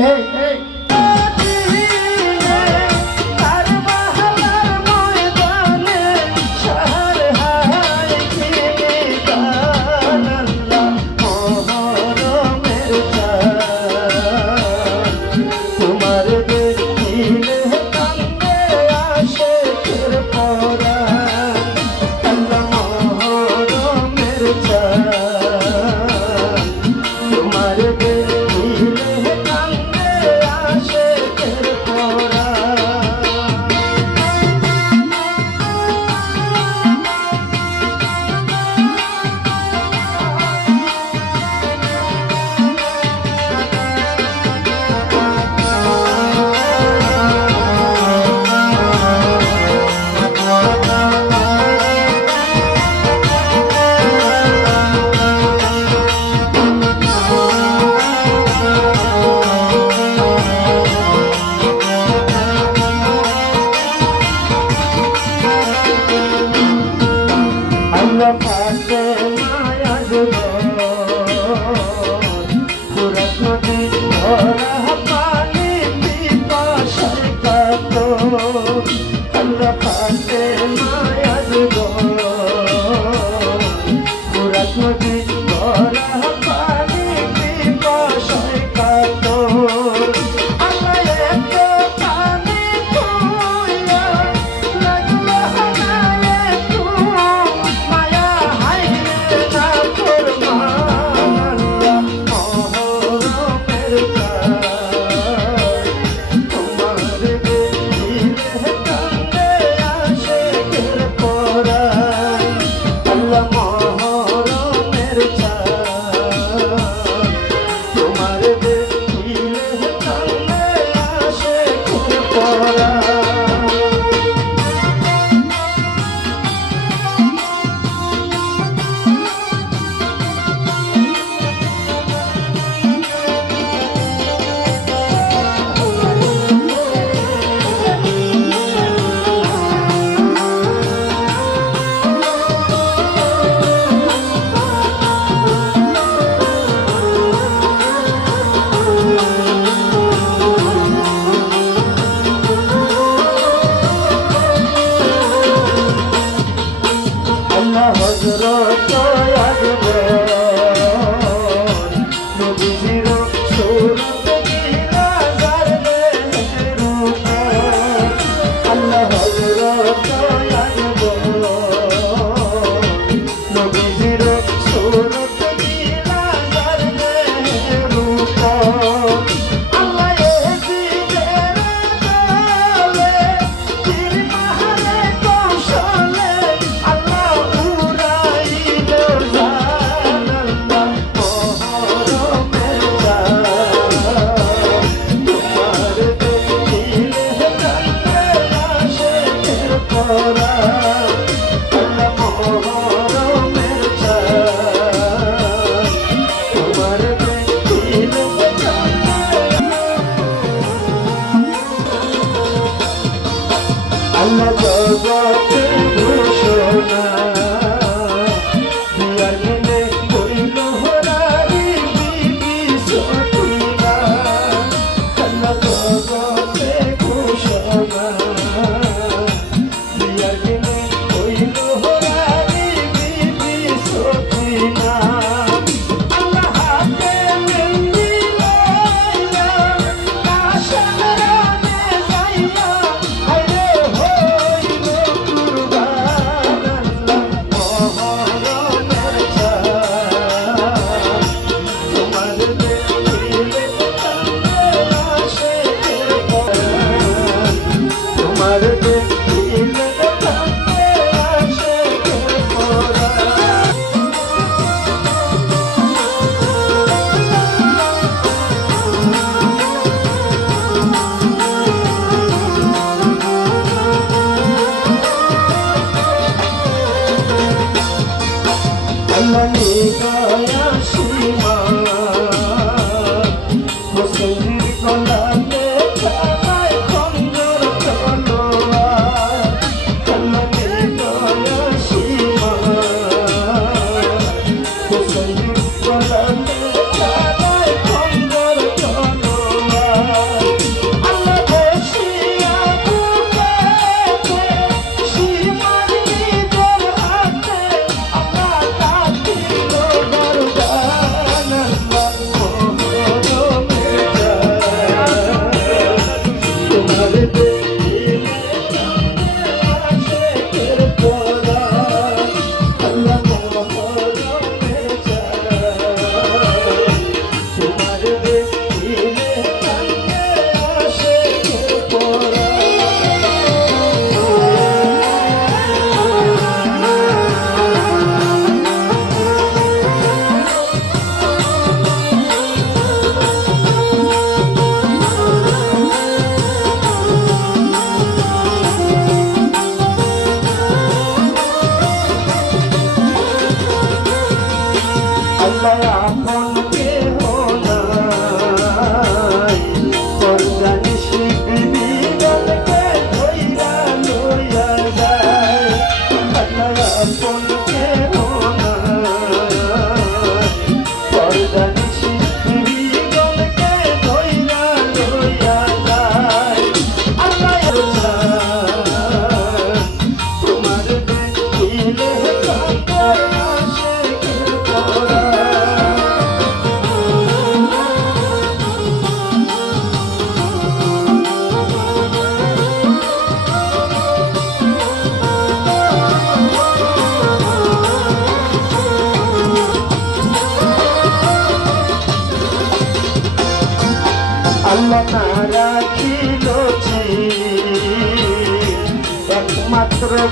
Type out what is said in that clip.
Hey, ভরা তোমার দেখিলে কান্দে না